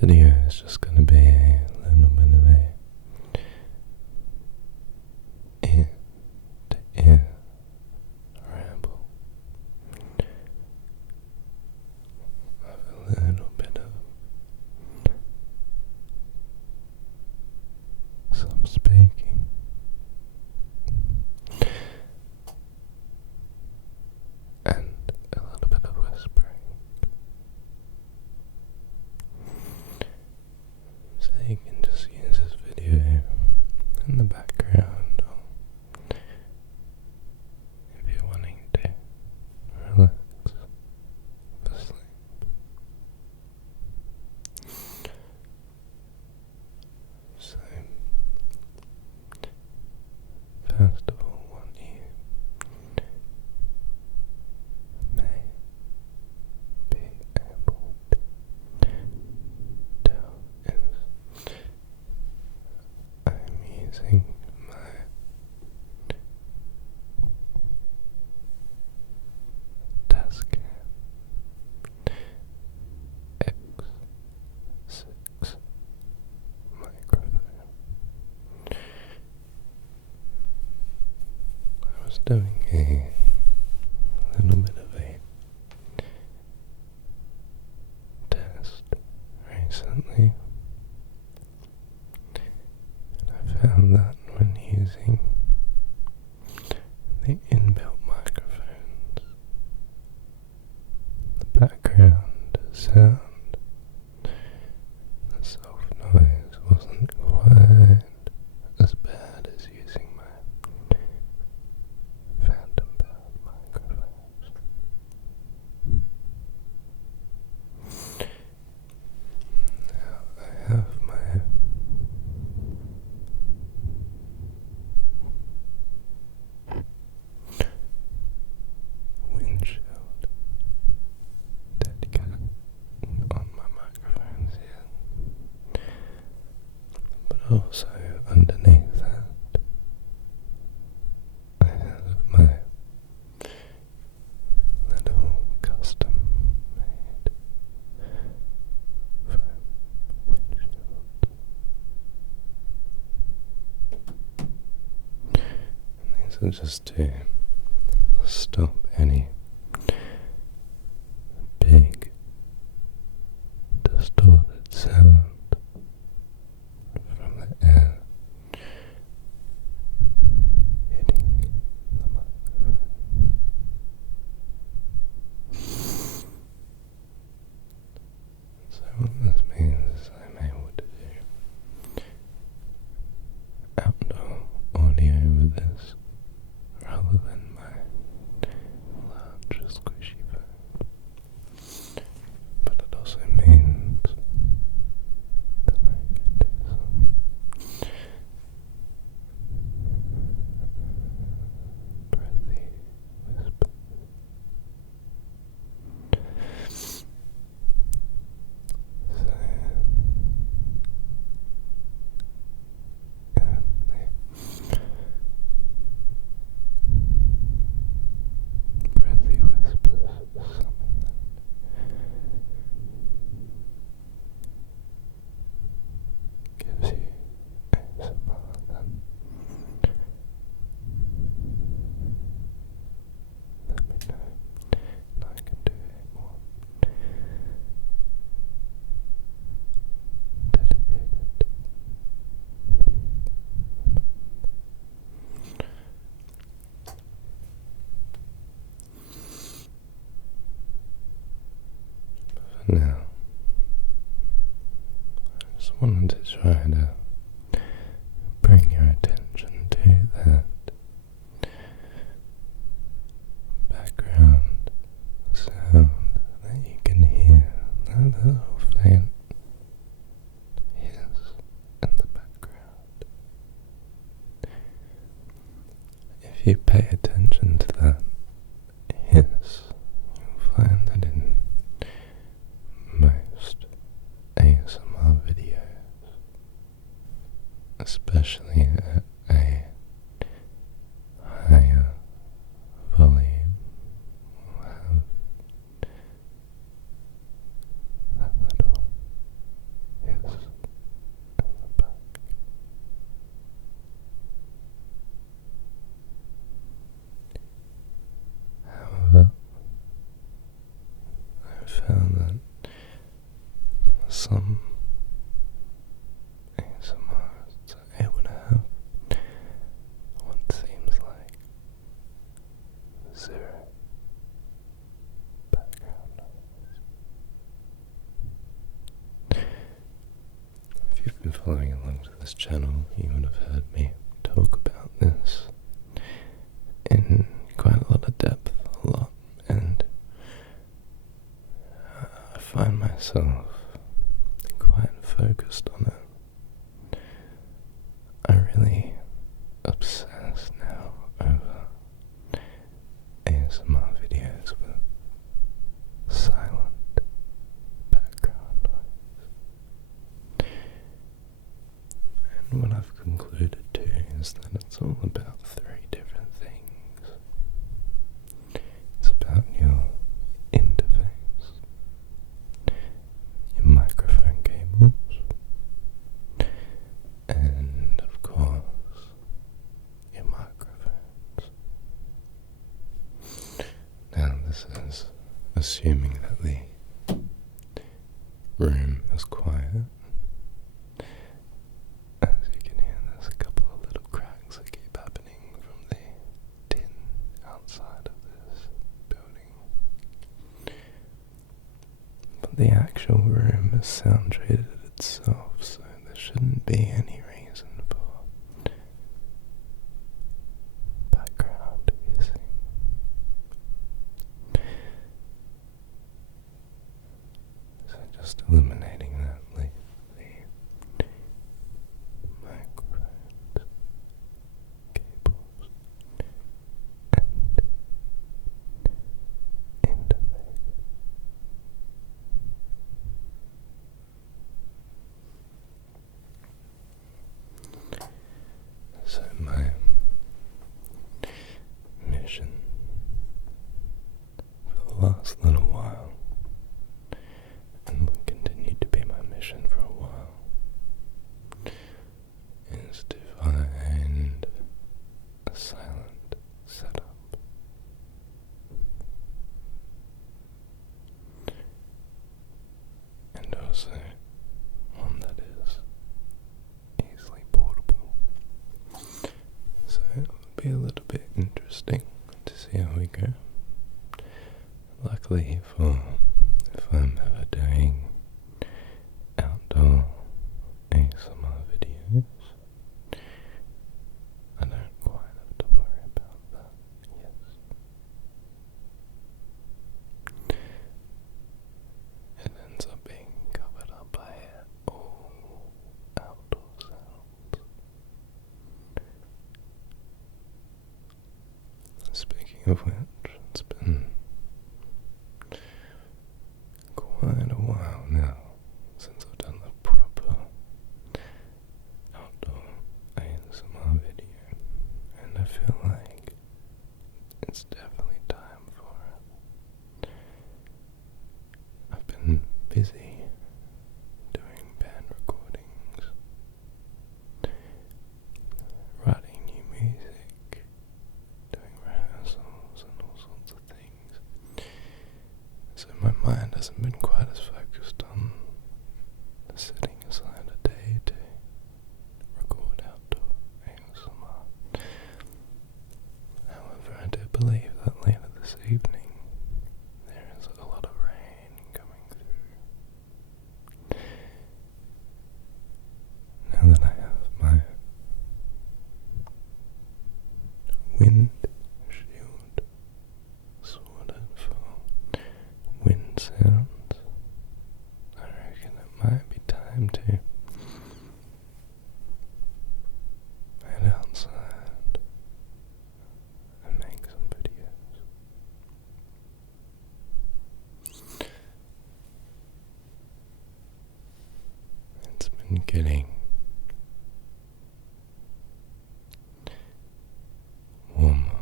video is just going to be a little bit of a ear-to-ear ramble of a little bit of soft speaking and a little bit of whispering. So you can just use this video in the background, or if you're wanting to relax for sleep. So, first of all, what you may be able to tell is I'm using my Tascam X6 microphone. I was doing a little bit of a test recently, and I found that when using the inbuilt microphones, the background sound, the soft noise wasn't quite as bad as using my phantom powered microphones. Now I have my windshield dedicated on my microphones here, but also underneath that I have my little custom made foam windshield. And these are just to stop any big distorted sound from the air hitting the microphone. So what this means is I'm able to do outdoor audio with this rather than my large squishy phone. But it also means that I can do some breathy whispers. So, if the breathy whispers is something that gives you ASMR, then let me know, and I can do a more dedicated video. For now, I just wanted to try to bring your attention to that background sound that you can hear, that little faint hiss in the background. If you pay attention to that hiss, you'll find that in most ASMR videos, especially at a higher volume, will have that little following along to this channel, you would have heard me talk about this in quite a lot of depth, a lot, and I find myself quite focused on it. I'm really obsessed now over ASMR videos with silent background noise. And what I've concluded too is that it's all about three different things. It's about your interface, your microphone cables, and of course your microphones. Now this is assuming that the room is quiet. As you can hear, there's a couple of little cracks that keep happening from the tin outside of this building. But the actual room is sound treated itself, so there shouldn't be any reason for background hissing. So just eliminating that, leave the microphones, cables, and interface. So my mission for the last little while, and will continue to be my mission for a while, is to find a silent setup. And also one that is easily portable. So it will be a little bit interesting to see how we go. Luckily for if I'm ever doing outdoor ASMR videos, I don't quite have to worry about that, yes. It ends up being covered up by all outdoor sounds. Speaking of which, it's been quite a while now since I've done the proper outdoor ASMR video, and I feel like it's definitely time for it. I've been busy doing band recordings, writing new music, doing rehearsals and all sorts of things. So my mind hasn't been quite as focused on setting aside a day to record outdoor ASMR. However, I do believe that later this evening there is a lot of rain coming through. Now that I have my wind shield sorted for wind sounds, I reckon it might be time to head outside and make some videos. It's been getting warmer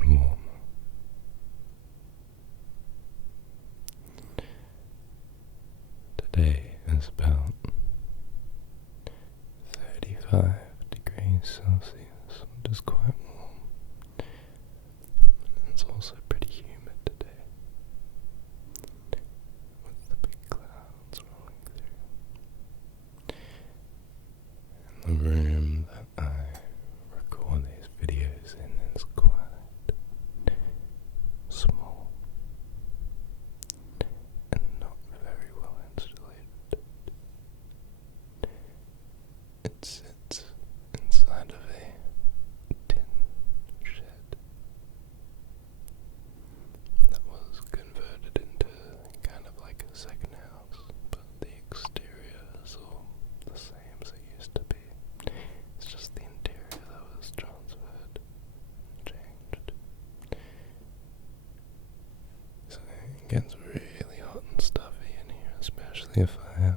and warmer. Today is about 35 degrees Celsius, which is quite warm. It's also pretty humid today, with the big clouds rolling through. And the room that I record these videos in is quite small and not very well insulated. gets really hot and stuffy in here, especially if I have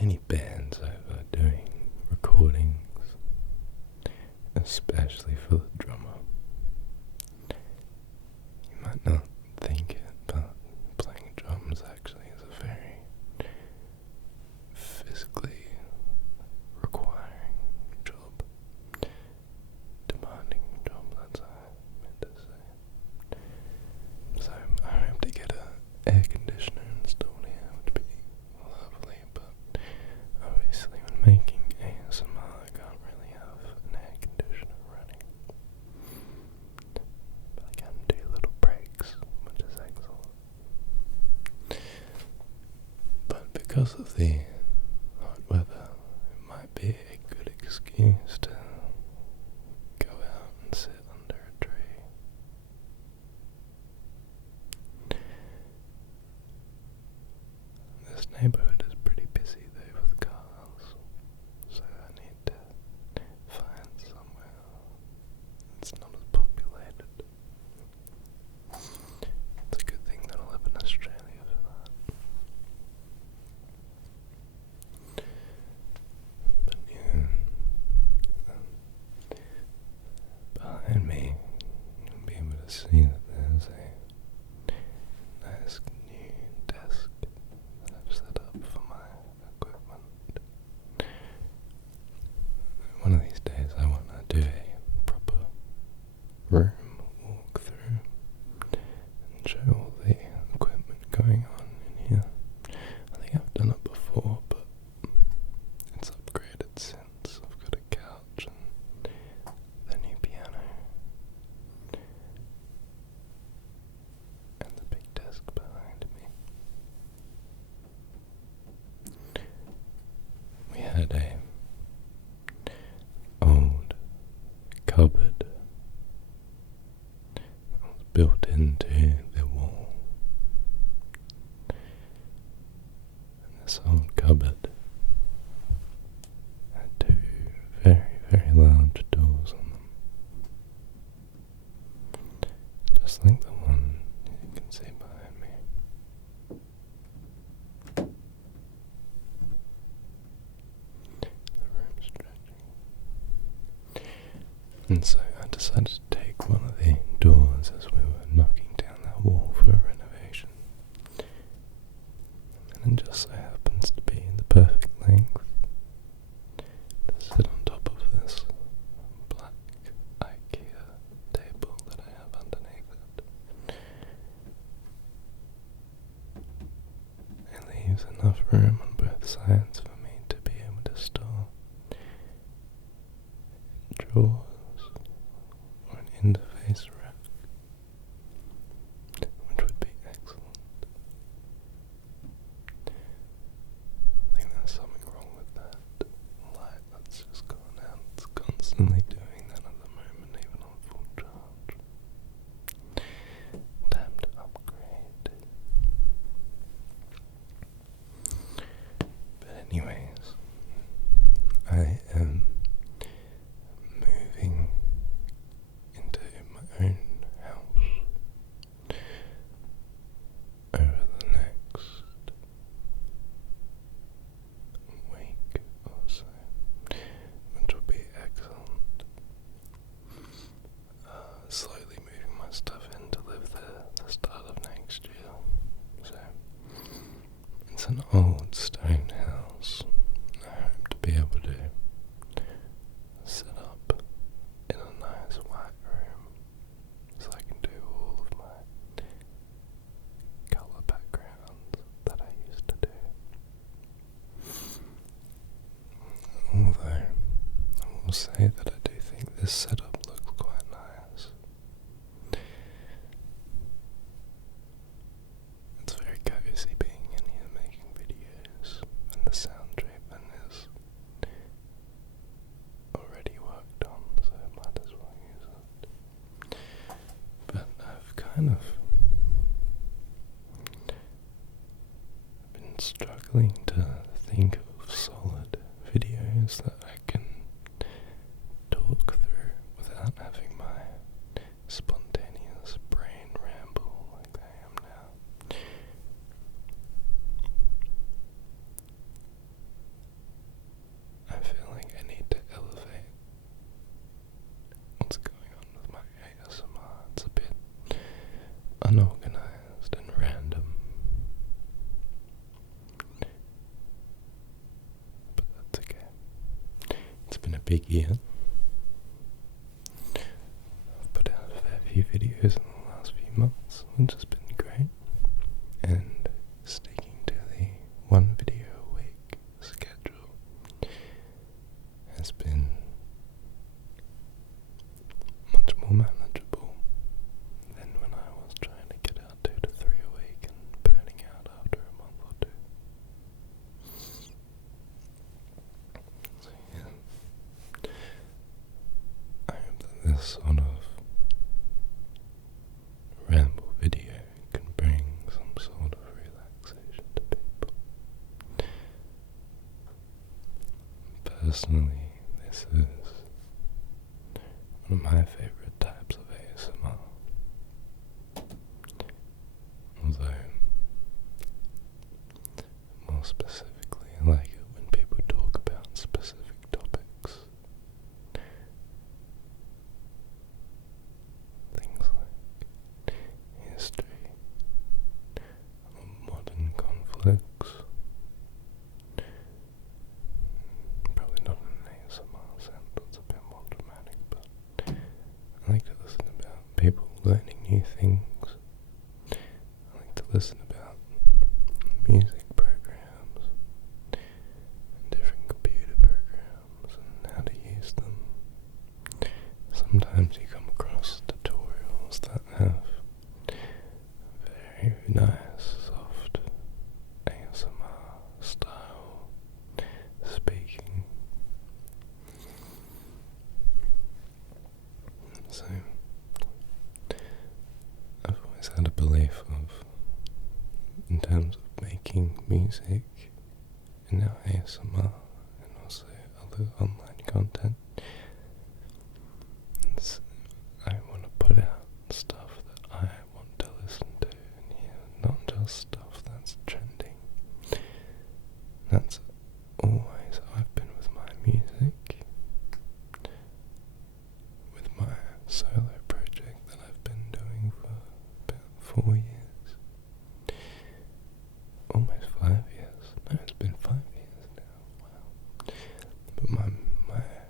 any bands over doing recordings, especially for the drummer. You might not think it, but playing drums actually is a very physically requiring job, demanding job, that's what I meant to say. So I hope to get an air conditioner installed here, would be lovely, but obviously when making ASMR I can't really have an air conditioner running. But I can do little breaks, which is excellent. But because of the hot weather, it might be a good excuse to go out and sit under a tree. This neighborhood is pretty busy though with cars, so I need to find somewhere that's not as populated. It's a good thing that I live in Australia for that. But yeah, behind me you'll be able to see that there's a nice new desk that I've set up for my equipment. One of these days I want to do a proper room walkthrough and show all the equipment going on in here. I think I've done it before, but it's upgraded since. I've got a couch and the new piano and the big desk behind me. We had a old cupboard that was built into the wall, and this old cupboard had two very, very large doors on them, just like the one you can see behind me. The room's stretching. And so I decided to take one of the doors as we were knocking down that wall for a renovation. And it just so happens to be the perfect length to sit on top of this black IKEA table that I have underneath it. It leaves enough room on both sides for me to be able to store drawers or an interface rack, which would be excellent. I think there's something wrong with that light that's just gone out. It's constantly doing that at the moment, even on full charge. Time to upgrade. But anyways, I am moving into my own house over the next week or so, which will be excellent. Slowly moving my stuff in to live there at the start of next year. So it's an old stone house. I hope to be able to set up in a nice white room so I can do all of my colour backgrounds that I used to do. Although I will say that I do think this setup looks quite nice. It's very cozy being in here making videos, and the sound treatment is already worked on, so I might as well use it. But I've kind of been struggling to think of solid videos that I can talk through without having my spontaneous brain ramble like I am now. big year. I've put out a fair few videos in the last few months, which has been great. And sticking to the one video a week schedule has been much more manageable than when I was trying to get out 2 to 3 a week and burning out after a month or two. So yeah, I hope that this sort of ramble video can bring some sort of relaxation to people. Personally, this is one of my favourite types of ASMR. Although, more specifically, I like it when people talk about specific topics. Things like history, modern conflicts. Probably not in an ASMR sense, it's a bit more dramatic, but I like to listen about people learning new things. I like to listen about music programs and different computer programs and how to use them. Sometimes you come across tutorials that have very nice, soft ASMR style speaking. So, I've always had a belief of, in terms of making music and now ASMR and also other online content, I want to put out stuff that I want to listen to and hear, not just stuff that's trending. That's always how I've been with my music, with my solo project that I've been doing for about 4 years. Almost 5 years. No, it's been 5 years now. Wow. But my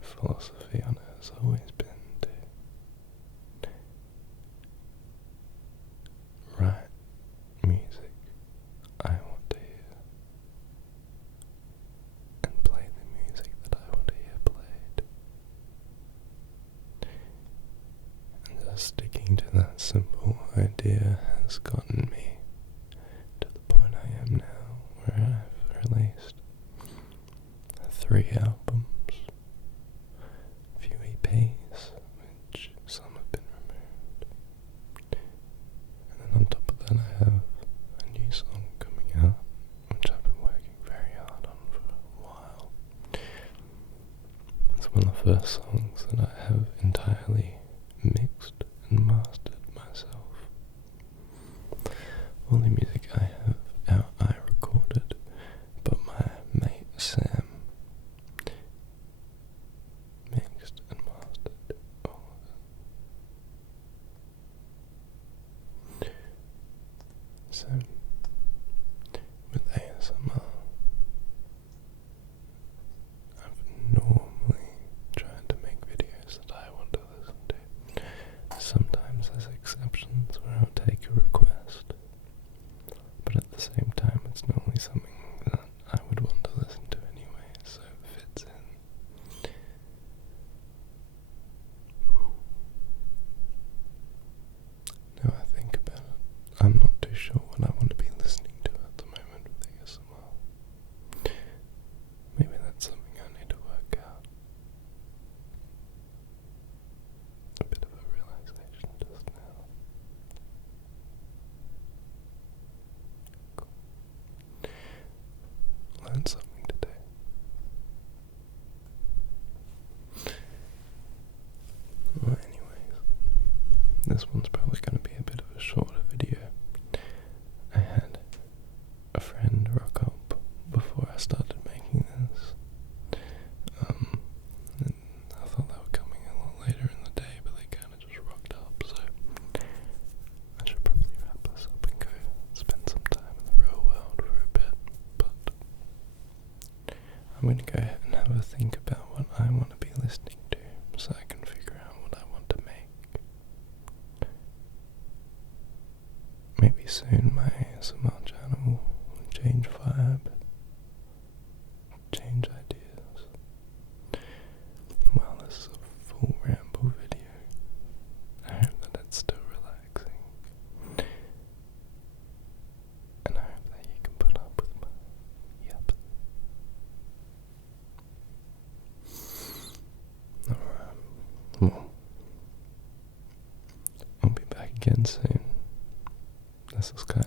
philosophy on it has always been to write music I want to hear and play the music that I want to hear played. And just sticking to that simple idea has gotten me to the point I am now, where I've released 3 albums, a few EPs, which some have been removed. And then on top of that I have a new song coming out, which I've been working very hard on for a while. It's one of the first songs that I have entirely mixed and mastered myself. All the music I have out I recorded, but my mate Sam mixed and mastered all of it. So, with ASMR, I've normally tried to make videos that I want to listen to. Sometimes there's exceptions where I'll take a request, but at the same time it's normally something that I would want to listen to anyway, so it fits in. Now I think about it, I'm not too sure what I want to be listening to at the moment with ASMR. Maybe that's something I need to work out. A bit of a realization just now. Cool. Learn something today. Well, anyways, this one's probably going to be a bit of a shorter video. I had a friend rock up before I started making this. And I thought they were coming a lot later in the day, but they kind of just rocked up, so I should probably wrap this up and go spend some time in the real world for a bit. But I'm going to go ahead and have a think about what I want to be listening soon my ASMR channel will change vibe, change ideas. Well, this is a full ramble video. I hope that it's still relaxing. And I hope that you can put up with my yep. Alright, well, I'll be back again soon. This is kind